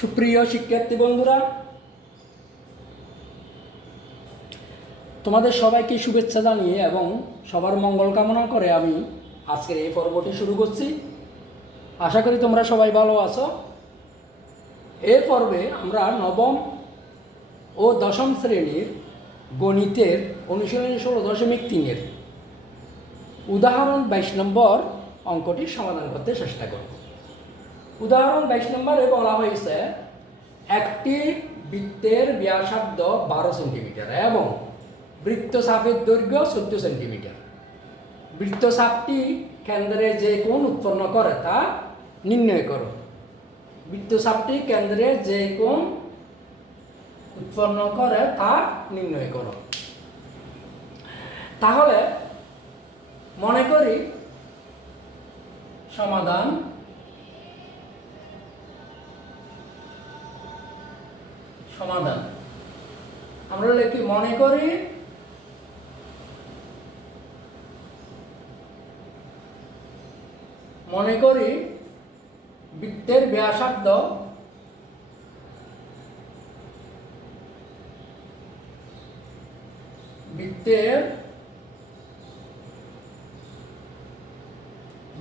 সুপ্রিয় শিক্ষার্থী বন্ধুরা, তোমাদের সবাইকে শুভেচ্ছা জানিয়ে এবং সবার মঙ্গল কামনা করে আমি আজকের এই পর্বটি শুরু করছি। আশা করি তোমরা সবাই ভালো আছো। এই পর্বে আমরা নবম ও দশম শ্রেণীর গণিতের অনুশীলনী 16.3-এর উদাহরণ 22 নম্বর অঙ্কটি সমাধান করতে চেষ্টা করব। উদাহরণ 22 নম্বরে বলা হয়েছে একটি বৃত্তের ব্যাসার্ধ 12 সেন্টিমিটার এবং বৃত্তচাপের দৈর্ঘ্য 14 সেন্টিমিটার। বৃত্তচাপটি কেন্দ্রে যে কোণ উৎপন্ন করে তা নির্ণয় করো। বৃত্তচাপটি কেন্দ্রে যে কোণ উৎপন্ন করে তা নির্ণয় করো। তাহলে মনে করি সমাধান। আমরা লিখি মনে করি বৃত্তের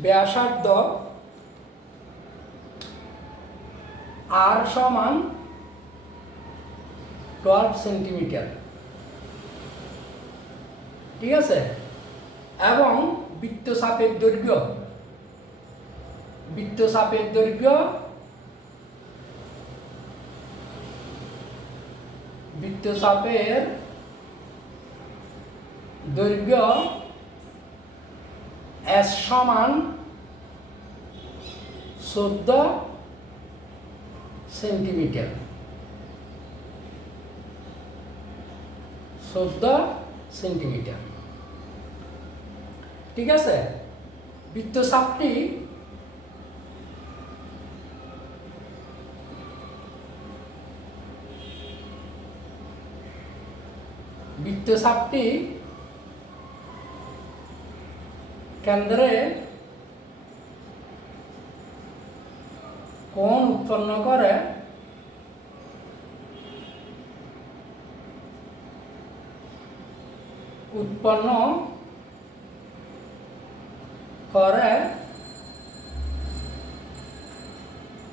ব্যাসার্ধ r সমান 12 সেন্টিমিটার, ঠিক আছে, এবং বৃত্তচাপের দৈর্ঘ্য s সমান 14 সেন্টিমিটার। ঠিক আছে। বৃত্তচাপটি কেন্দ্রে কোণ উৎপন্ন করে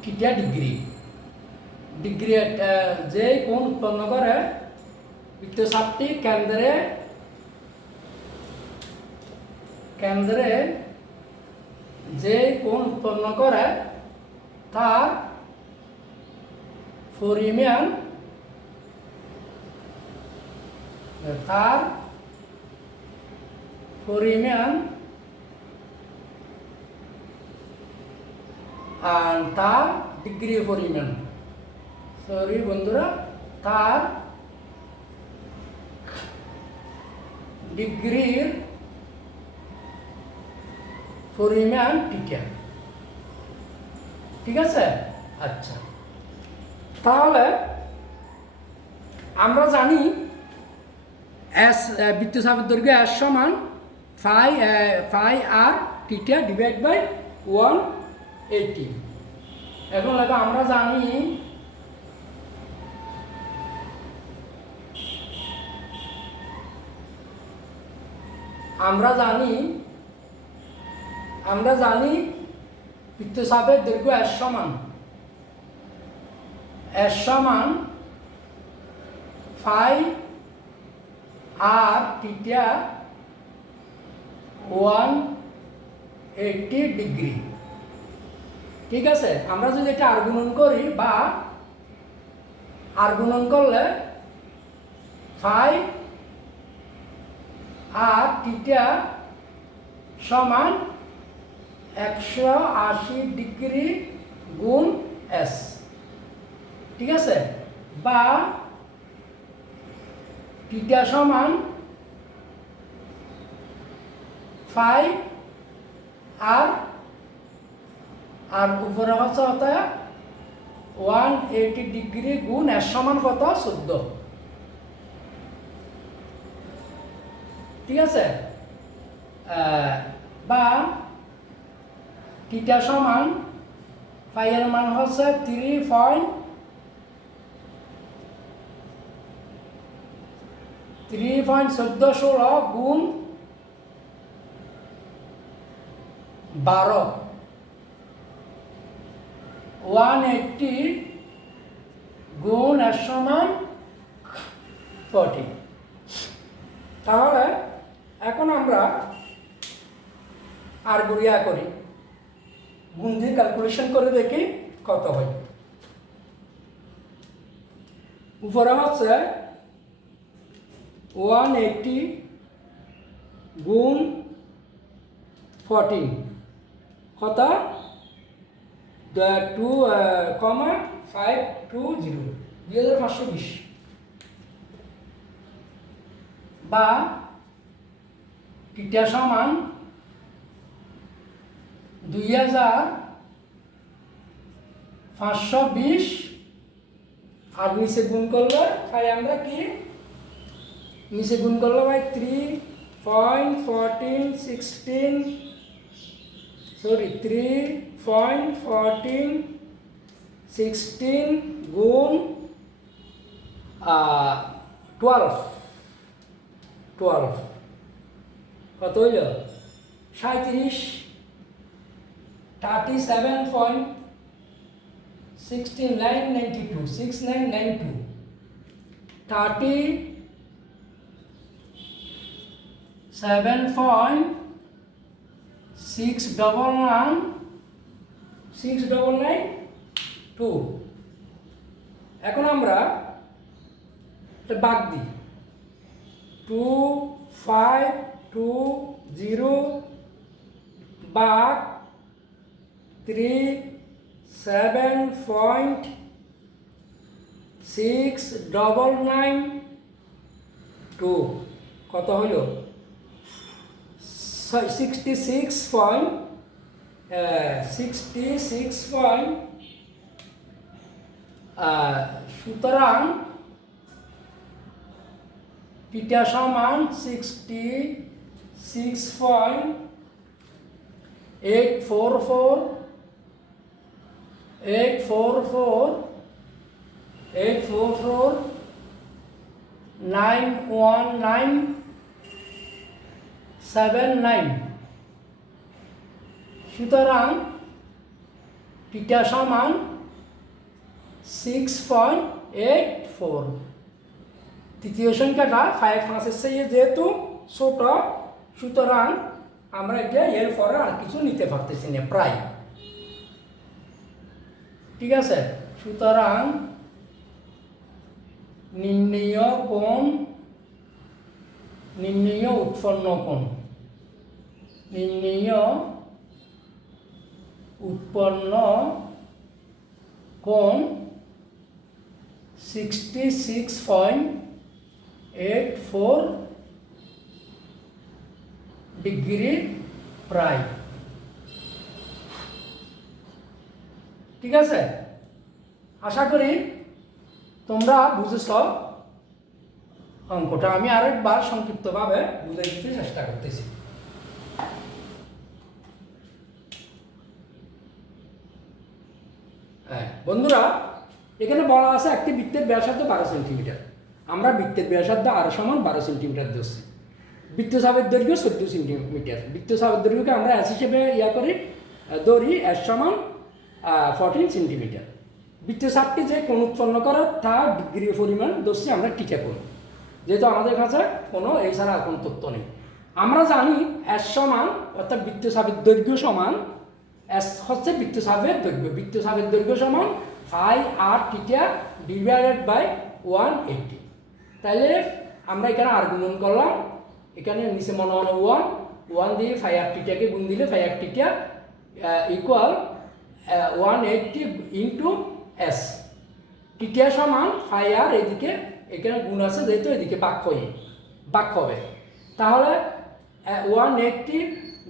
থিটা ডিগ্রি। যে কোণ উৎপন্ন করে বৃত্তচাপটি কেন্দ্রে যে কোণ উৎপন্ন করে তার পরিমাণ আর তার ডিগ্রির পরিমাণ, তার ডিগ্রির পরিমাণ থিটা। ঠিক আছে। আচ্ছা, তাহলে আমরা জানি বৃত্তচাপের দৈর্ঘ্য s সমান ফাই আর থিটা ডিভাইড বাই 180। এখন আমরা জানি বৃত্তচাপের দৈর্ঘ্য s সমান ফাই আর থিটা 180 ডিগ্রি। ঠিক আছে। আমরা যদি এটা আর্গুণন করি বা আর্গুণন করলে ফাই আর থিটা সমান 180 ডিগ্রি গুণ s। ঠিক আছে। বা থিটা সমান ফাই আর উপরে হচ্ছে 180 ডিগ্রি গুণ s সমান কত? 14। ঠিক আছে। বা থিটা সমান ফাই এর মান হচ্ছে 3.5 3.1416 গুণ 12 180 গুণ S সমান 40। তাহলে এখন আমরা আর গুড়িয়া করি, গুণ দিয়ে ক্যালকুলেশন করে দেখি কত হয়। উপরে হচ্ছে 180 গুণ 14 কত 2,520 2520 বা থিটা সমান 2520 আর নিচে গুণ করলে পাই আমরা কি নিচে গুণ করলে ভাই 3.14 গুণ 12 কত হইল 37 37.6992 6992 37.699 এখন আমরা বাদ দিই 2520 বাদ 37.699 কত হলো 66 সুতরাং থিটা সমান 66.844 91979 সুতরাং থিটা সমান 6.84। তৃতীয় সংখ্যাটা 5 চেয়ে যেহেতু ছোট, সুতরাং আমরা এটা এর পরে আর কিছু নিতে পারতেছি না প্রায়। ঠিক আছে, সুতরাং নির্ণেয় উৎপন্ন কোণ 66.84 ডিগ্রি প্রায়। ঠিক আছে, আশা করি তোমরা বুঝেছ অঙ্কটা। আমি আরেকবার সংক্ষিপ্তভাবে বুঝাই দিতে চেষ্টা করতেছি। হ্যাঁ বন্ধুরা, এখানে বলা আছে একটি বৃত্তের ব্যাসার্ধ 12 সেন্টিমিটার। আমরা বৃত্তের ব্যাসার্ধ আর সমান 12 সেন্টিমিটার ধরছি। বৃত্তচাপের দৈর্ঘ্য 14 সেন্টিমিটার। বৃত্তচাপের দৈর্ঘ্যকে আমরা এস হিসেবে ধরি এস সমান 14 সেন্টিমিটার। বৃত্তচাপটি যে কোণ উৎপন্ন করে তা ডিগ্রি পরিমাণ ধরছি আমরা টিকা কোণ, যেহেতু আমাদের কাছে কোনো এছাড়া কোনো তথ্য নেই। আমরা জানি এস সমান অর্থাৎ বৃত্তচাপের দৈর্ঘ্য সমান এস হচ্ছে বৃত্তচাপের দৈর্ঘ্য। বৃত্তচাপের দৈর্ঘ্য সমান ফাই আর থিটা ডিভাইডেড বাই 180। তাহলে আমরা এখানে আর গুণন করলাম, এখানে নিচে মনে মনে 1 দিয়ে ফাই আর থিটাকে গুণ দিলে ফাই আর theta equal 180 into S. Theta সমান ফাই আর এদিকে এখানে গুণ আছে যেহেতু এদিকে বাক্য হবে। তাহলে 180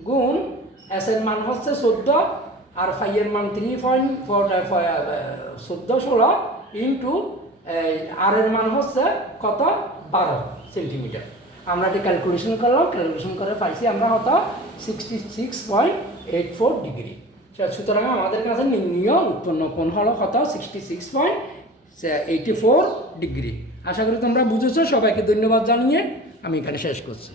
গুণ এস এর মান হচ্ছে 14 আর ফাই এর মান 3.1416 ইন্টু আর এর মান হচ্ছে কত 12 সেন্টিমিটার। আমরা এটি ক্যালকুলেশন করলাম, ক্যালকুলেশন করে পাইছি আমরা হতো 66.84 ডিগ্রি। সুতরাং আমাদের কাছে নির্ণীয় উৎপন্ন কোণ হলো কত 66.84 ডিগ্রি। আশা করি তোমরা বুঝেছো। সবাইকে ধন্যবাদ জানিয়ে আমি এখানে শেষ করছি।